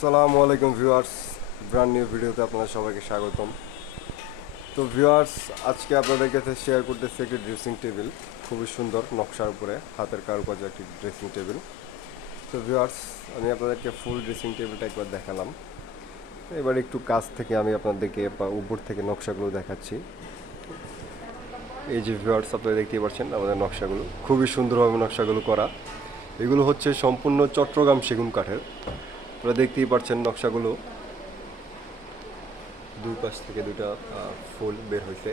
আসসালামু আলাইকুম viewers, brand new ভিডিওতে আপনাদের সবাইকে স্বাগতম। তো ভিউয়ার্স, আজকে আপনাদের কাছে শেয়ার করতেছি একটি ড্রেসিং টেবিল, খুবই সুন্দর নকশার উপরে হাতের কারুকাজে একটি ড্রেসিং টেবিল। তো ভিউয়ার্স, আমি আপনাদেরকে ফুল ড্রেসিং টেবিলটা একবার দেখালাম। এবার একটু কাছ থেকে আমি আপনাদেরকে উপর থেকে নকশাগুলো দেখাচ্ছি। এই যে ভিউয়ার্স, আপনারা দেখতেই পাচ্ছেন আমাদের নকশাগুলো, খুবই সুন্দরভাবে নকশাগুলো করা। এগুলো হচ্ছে সম্পূর্ণ চট্টগ্রাম সেগুন কাঠের। আপনারা দেখতেই পাচ্ছেন নকশাগুলো, দুই পাশ থেকে দুইটা ফুল বের হয়েছে,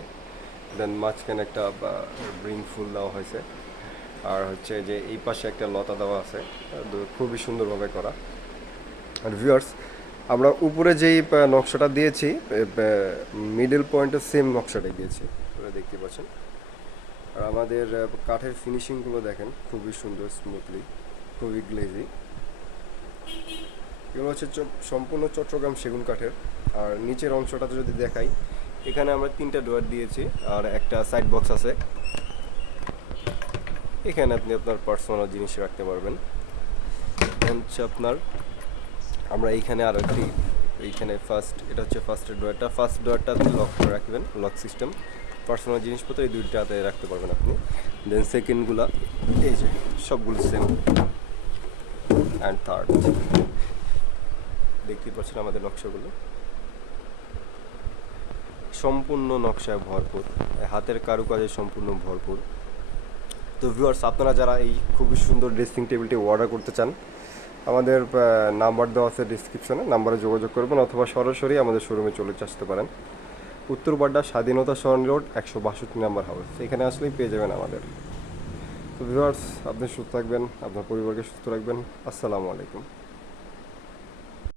দেন মাঝখানে একটা ব্রিং ফুল দেওয়া হয়েছে, আর হচ্ছে যে এই পাশে একটা লতা দেওয়া আছে। খুবই সুন্দরভাবে করা। আর ভিউয়ার্স, আমরা উপরে যেই নকশাটা দিয়েছি, মিডল পয়েন্টের সেম নকশাটাই দিয়েছি, আপনারা দেখতে পাচ্ছেন। আর আমাদের কাঠের ফিনিশিংগুলো দেখেন, খুবই সুন্দর, স্মুথলি, খুবই গ্লেজি। এগুলো হচ্ছে সম্পূর্ণ চট্টগ্রাম সেগুন কাঠের। আর নিচের অংশটাতে যদি দেখাই, এখানে আমরা 3টা ডোয়ার দিয়েছি আর একটা সাইড বক্স আছে। এখানে আপনি আপনার পার্সোনাল জিনিস রাখতে পারবেন। হচ্ছে আপনার আমরা এইখানে আরও একটি, এইখানে এটা হচ্ছে ফার্স্ট ডোয়ারটা আপনি লক করে রাখবেন, লক সিস্টেম। পার্সোনাল জিনিসপত্র এই দুইটাতে রাখতে পারবেন আপনি। দেন সেকেন্ডগুলা এই যে সবগুলো সেম। অ্যান্ড থার্ড, দেখতেই পাচ্ছেন আমাদের নকশাগুলো সম্পূর্ণ নকশায় ভরপুর, হাতের কারুকাজে সম্পূর্ণ ভরপুর। তো ভিউয়ার্স, আপনারা যারা এই খুবই সুন্দর ড্রেসিং টেবিলটি অর্ডার করতে চান, আমাদের নাম্বার দেওয়া আছে ডিসক্রিপশনে, নাম্বারে যোগাযোগ করবেন অথবা সরাসরি আমাদের শোরুমে চলে আসতে পারেন। উত্তরপাড্ডা স্বাধীনতা সরণি রোড 162 নাম্বার হাউস, এখানে আসলেই পেয়ে যাবেন আমাদের। তো ভিউয়ার্স, আপনি সুস্থ থাকবেন, আপনার পরিবারকে সুস্থ রাখবেন। আসসালামু আলাইকুম।